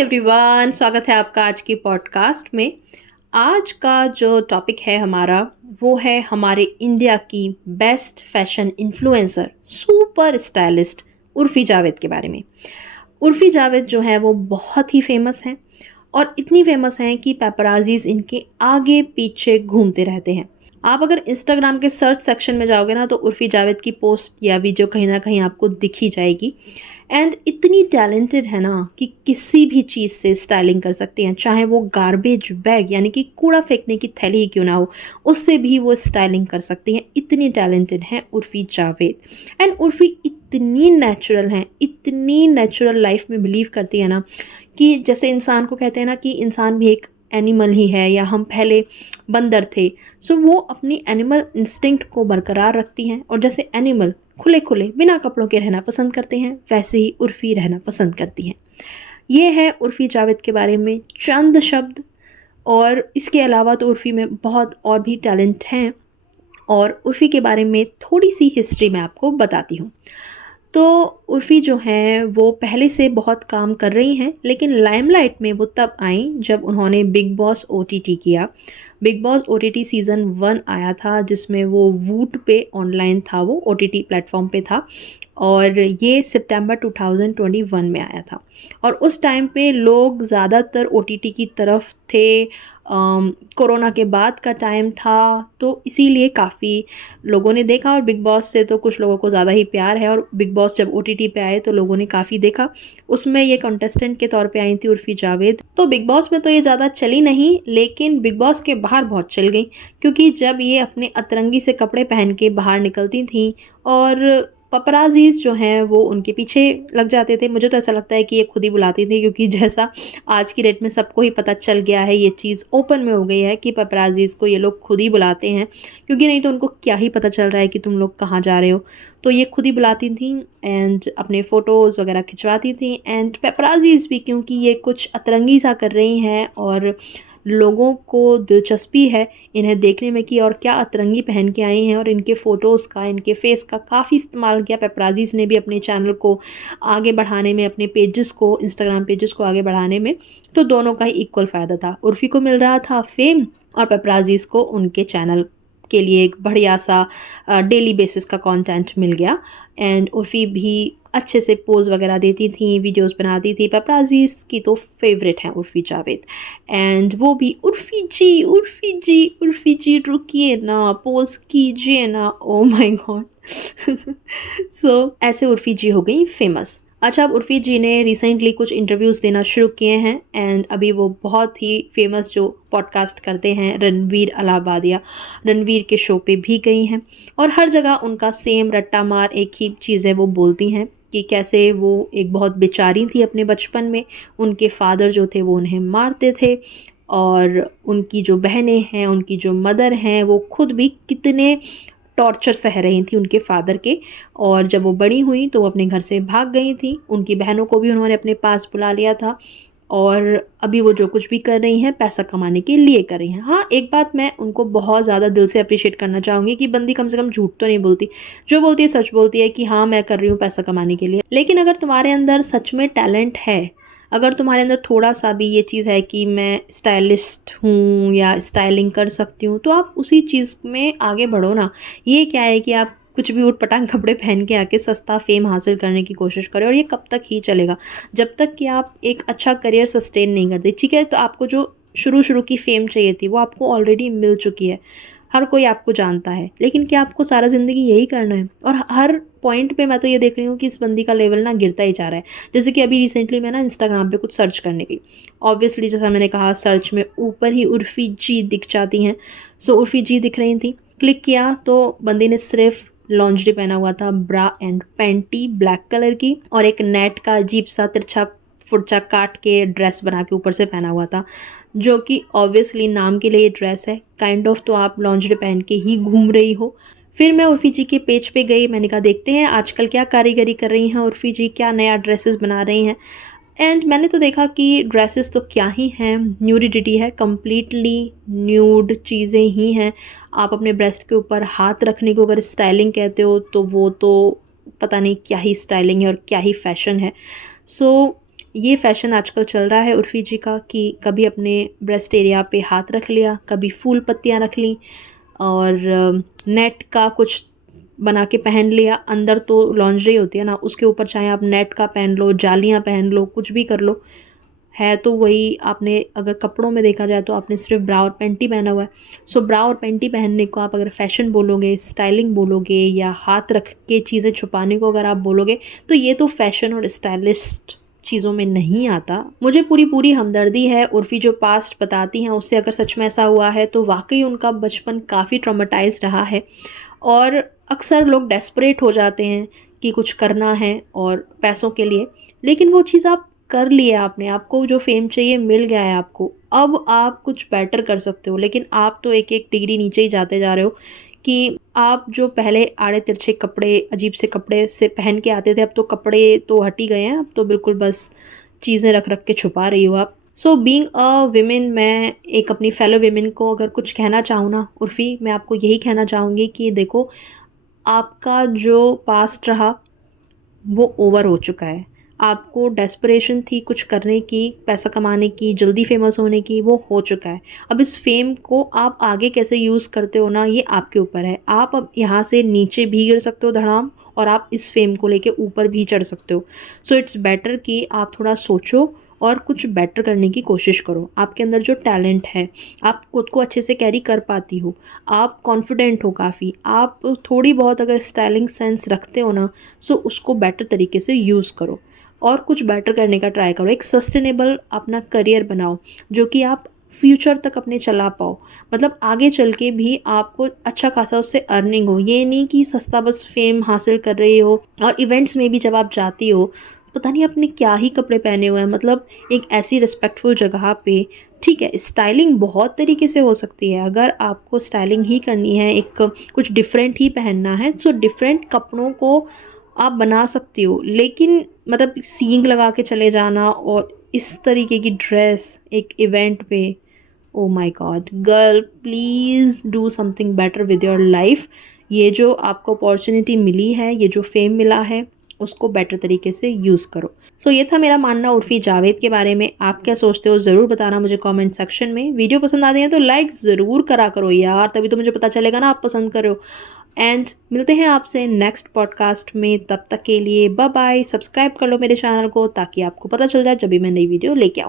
Everyone, स्वागत है आपका आज की पॉडकास्ट में। आज का जो टॉपिक है हमारा वो है हमारे इंडिया की best fashion influencer, super stylist Urfi Javed के बारे में। उर्फ़ी जावेद जो है वो बहुत ही फेमस हैं और इतनी फेमस हैं कि पैपराजीज़ इनके आगे पीछे घूमते रहते हैं। आप अगर इंस्टाग्राम के सर्च सेक्शन में जाओगे ना तो उर्फ़ी जावेद की पोस्ट या वीडियो कहीं ना कहीं आपको दिख ही जाएगी। एंड इतनी टैलेंटेड है ना कि किसी भी चीज़ से स्टाइलिंग कर सकती हैं, चाहे वो गार्बेज बैग यानी कि कूड़ा फेंकने की थैली ही क्यों ना हो, उससे भी वो स्टाइलिंग कर सकती हैं। इतनी टैलेंटेड हैं उर्फ़ी जावेद। एंड उर्फ़ी इतनी नेचुरल हैं, इतनी नेचुरल लाइफ में बिलीव करती है ना कि जैसे इंसान को कहते हैं ना कि इंसान भी एक एनिमल ही है या हम पहले बंदर थे। सो वो अपनी एनिमल इंस्टिंक्ट को बरकरार रखती हैं और जैसे एनिमल खुले खुले बिना कपड़ों के रहना पसंद करते हैं, वैसे ही उर्फ़ी रहना पसंद करती हैं। ये है उर्फ़ी जावेद के बारे में चंद शब्द। और इसके अलावा तो उर्फ़ी में बहुत और भी टैलेंट हैं और उर्फ़ी के बारे में थोड़ी सी हिस्ट्री मैं आपको बताती हूँ। तो उर्फ़ी जो हैं वो पहले से बहुत काम कर रही हैं, लेकिन लाइमलाइट में वो तब आईं जब उन्होंने बिग बॉस ओटीटी किया। बिग बॉस ओटीटी सीज़न 1 आया था जिसमें वो वूट पे ऑनलाइन था, वो ओटीटी प्लेटफॉर्म पे था और ये सितंबर 2021 में आया था। और उस टाइम पे लोग ज़्यादातर ओटीटी की तरफ थे। कोरोना के बाद का टाइम था तो इसीलिए काफ़ी लोगों ने देखा और बिग बॉस से तो कुछ लोगों को ज़्यादा ही प्यार है और बिग बॉस जब ओटीटी पे आए तो लोगों ने काफ़ी देखा। उसमें ये कंटेस्टेंट के तौर पे आई थी उर्फ़ी जावेद। तो बिग बॉस में तो ये ज़्यादा चली नहीं, लेकिन बिग बॉस के बाहर बहुत चल गई, क्योंकि जब ये अपने अतरंगी से कपड़े पहन के बाहर निकलती थीं और पपराज़ीज़ जो हैं वो उनके पीछे लग जाते थे। मुझे तो ऐसा लगता है कि ये खुद ही बुलाती थी, क्योंकि जैसा आज की डेट में सबको ही पता चल गया है, ये चीज़ ओपन में हो गई है कि पपराज़ीज़ को ये लोग खुद ही बुलाते हैं, क्योंकि नहीं तो उनको क्या ही पता चल रहा है कि तुम लोग कहाँ जा रहे हो। तो ये खुद ही बुलाती थी एंड अपने फ़ोटोज़ वगैरह खिंचवाती थी। एंड पेपराज़ीज़ भी, क्योंकि ये कुछ अतरंगी सा कर रही हैं और लोगों को दिलचस्पी है इन्हें देखने में कि और क्या अतरंगी पहन के आई हैं, और इनके फ़ोटोज़ का, इनके फ़ेस का काफ़ी इस्तेमाल किया पेपराज़ीज़ ने भी अपने चैनल को आगे बढ़ाने में, अपने पेजेस को, इंस्टाग्राम पेजेस को आगे बढ़ाने में। तो दोनों का ही इक्वल फ़ायदा था। उर्फ़ी को मिल रहा था फ़ेम और पेपराज़ीज़ को उनके चैनल के लिए एक बढ़िया सा डेली बेसिस का कंटेंट मिल गया। एंड उर्फ़ी भी अच्छे से पोज़ वगैरह देती थी, वीडियोस बनाती थी। पेपराज़ीज़ की तो फेवरेट हैं उर्फ़ी जावेद। एंड वो भी उर्फ़ी जी, उर्फ़ी जी, उर्फ़ी जी रुकिए ना, पोज़ कीजिए ना, ओह माय गॉड। सो ऐसे उर्फ़ी जी हो गई फेमस। अच्छा, अब उर्फ़ी जी ने रिसेंटली कुछ इंटरव्यूज़ देना शुरू किए हैं एंड अभी वो बहुत ही फेमस जो पॉडकास्ट करते हैं रणवीर अलाहाबादिया, रणवीर के शो पे भी गई हैं और हर जगह उनका सेम रट्टा मार एक ही चीज़ें वो बोलती हैं कि कैसे वो एक बहुत बेचारी थी अपने बचपन में। उनके फादर जो थे वो उन्हें मारते थे और उनकी जो बहनें हैं, उनकी जो मदर हैं, वो खुद भी कितने टॉर्चर सह रही थी उनके फादर के। और जब वो बड़ी हुई तो वो अपने घर से भाग गई थी। उनकी बहनों को भी उन्होंने अपने पास बुला लिया था और अभी वो जो कुछ भी कर रही हैं पैसा कमाने के लिए कर रही हैं। हाँ, एक बात मैं उनको बहुत ज़्यादा दिल से अप्रिशिएट करना चाहूँगी कि बंदी कम से कम झूठ तो नहीं बोलती, जो बोलती है सच बोलती है कि हाँ मैं कर रही हूँ पैसा कमाने के लिए। लेकिन अगर तुम्हारे अंदर सच में टैलेंट है, अगर तुम्हारे अंदर थोड़ा-सा भी ये चीज़ है कि मैं स्टाइलिस्ट हूँ या स्टाइलिंग कर सकती हूँ, तो आप उसी चीज़ में आगे बढ़ो ना। ये क्या है कि आप कुछ भी ऊट-पटांग कपड़े पहन के आके सस्ता फ़ेम हासिल करने की कोशिश करें, और ये कब तक ही चलेगा? जब तक कि आप एक अच्छा करियर सस्टेन नहीं करते। ठीक है, तो आपको जो शुरू-शुरू की फ़ेम चाहिए थी, वो आपको ऑलरेडी मिल चुकी है। हर कोई आपको जानता है, लेकिन क्या आपको सारा ज़िंदगी यही करना है? और हर पॉइंट पे मैं तो ये देख रही हूँ कि इस बंदी का लेवल ना गिरता ही जा रहा है। जैसे कि अभी रिसेंटली मैं ना इंस्टाग्राम पे कुछ सर्च करने गई। ऑब्वियसली जैसा मैंने कहा, सर्च में ऊपर ही उर्फ़ी जी दिख जाती हैं। सो उर्फ़ी जी दिख रही थी। क्लिक किया तो बंदी ने सिर्फ़ लॉन्जरी पहना हुआ था, ब्रा एंड पैंटी ब्लैक कलर की, और एक नेट का अजीब सा तिरछा फुर्चा काट के ड्रेस बना के ऊपर से पहना हुआ था, जो कि ऑब्वियसली नाम के लिए ड्रेस है, काइंड ऑफ तो आप लॉन्जरी पहन के ही घूम रही हो। फिर मैं उर्फ़ी जी के पेज पे गई, मैंने कहा देखते हैं आजकल क्या कारीगरी कर रही हैं उर्फ़ी जी, क्या नया ड्रेसेस बना रही हैं। एंड मैंने तो देखा कि ड्रेसेस तो क्या ही हैं, न्यूडिटी है, कम्प्लीटली न्यूड चीज़ें ही हैं। आप अपने ब्रेस्ट के ऊपर हाथ रखने को अगर स्टाइलिंग कहते हो तो वो तो पता नहीं क्या ही स्टाइलिंग है और क्या ही फ़ैशन है। सो ये फ़ैशन आजकल चल रहा है उर्फ़ी जी का कि कभी अपने ब्रेस्ट एरिया पे हाथ रख लिया, कभी फूल पत्तियाँ रख लीं और नेट का कुछ बना के पहन लिया। अंदर तो लॉन्जरी होती है ना, उसके ऊपर चाहे आप नेट का पहन लो, जालियाँ पहन लो, कुछ भी कर लो। है तो वही, आपने अगर कपड़ों में देखा जाए तो आपने सिर्फ ब्रा और पैंटी पहना हुआ है। सो ब्रा और पैंटी पहनने को आप अगर फैशन बोलोगे, स्टाइलिंग बोलोगे या हाथ रख के चीज़ें छुपाने को अगर आप बोलोगे, तो ये तो फैशन और स्टाइलिस्ट चीज़ों में नहीं आता। मुझे पूरी पूरी हमदर्दी है उर्फ़ी जो पास्ट बताती हैं उससे, अगर सच में ऐसा हुआ है तो वाकई उनका बचपन काफ़ी ट्रॉमेटाइज रहा है। और अक्सर लोग डेस्परेट हो जाते हैं कि कुछ करना है और पैसों के लिए, लेकिन वो चीज़ आप कर लिए, आपने, आपको जो फ़ेम चाहिए मिल गया है आपको, अब आप कुछ बेटर कर सकते हो। लेकिन आप तो एक-एक डिग्री नीचे ही जाते जा रहे हो कि आप जो पहले आड़े-तिरछे कपड़े, अजीब से कपड़े से पहन के आते थे, अब तो कपड़े तो हट ही गए हैं, अब तो बिल्कुल बस चीज़ें रख-रख के छुपा रही हो आप। सो बीइंग अ वुमेन, मैं एक अपनी फेलो वुमेन को अगर कुछ कहना चाहूँ ना उर्फ़ी, मैं आपको यही कहना चाहूँगी कि देखो, आपका जो पास्ट रहा वो ओवर हो चुका है। आपको डेस्परेशन थी कुछ करने की, पैसा कमाने की, जल्दी फ़ेमस होने की, वो हो चुका है। अब इस फ़ेम को आप आगे कैसे यूज़ करते हो ना, ये आपके ऊपर है। आप अब यहाँ से नीचे भी गिर सकते हो धड़ाम, और आप इस फ़ेम को लेके ऊपर भी चढ़ सकते हो। सो इट्स बेटर कि आप थोड़ा सोचो और कुछ बेटर करने की कोशिश करो। आपके अंदर जो टैलेंट है, आप खुद को अच्छे से कैरी कर पाती हो, आप कॉन्फिडेंट हो काफ़ी, आप थोड़ी बहुत अगर स्टाइलिंग सेंस रखते हो ना, सो उसको बेटर तरीके से यूज़ करो और कुछ बेटर करने का ट्राई करो। एक सस्टेनेबल अपना करियर बनाओ जो कि आप फ्यूचर तक अपने चला पाओ, मतलब आगे चल के भी आपको अच्छा खासा उससे अर्निंग हो। ये नहीं कि सस्ता बस फेम हासिल कर रही हो और इवेंट्स में भी जब आप जाती हो, पता नहीं आपने क्या ही कपड़े पहने हुए हैं, मतलब एक ऐसी रिस्पेक्टफुल जगह पे। ठीक है, स्टाइलिंग बहुत तरीके से हो सकती है। अगर आपको स्टाइलिंग ही करनी है, एक कुछ डिफरेंट ही पहनना है, सो डिफरेंट कपड़ों को आप बना सकती हो, लेकिन मतलब सींग लगा के चले जाना और इस तरीके की ड्रेस एक इवेंट पे, oh my God girl, please do something better with your life. ये जो आपको अपॉर्चुनिटी मिली है, ये जो फेम मिला है, उसको बेटर तरीके से यूज़ करो। सो ये था मेरा मानना उर्फ़ी जावेद के बारे में। आप क्या सोचते हो ज़रूर बताना मुझे कमेंट सेक्शन में। वीडियो पसंद आती है तो लाइक ज़रूर करा करो यार, तभी तो मुझे पता चलेगा ना आप पसंद कर रहे हो। एंड मिलते हैं आपसे नेक्स्ट पॉडकास्ट में, तब तक के लिए बाय बाय। सब्सक्राइब कर लो मेरे चैनल को ताकि आपको पता चल जाए जब भी मैं नई वीडियो लेके आऊँ।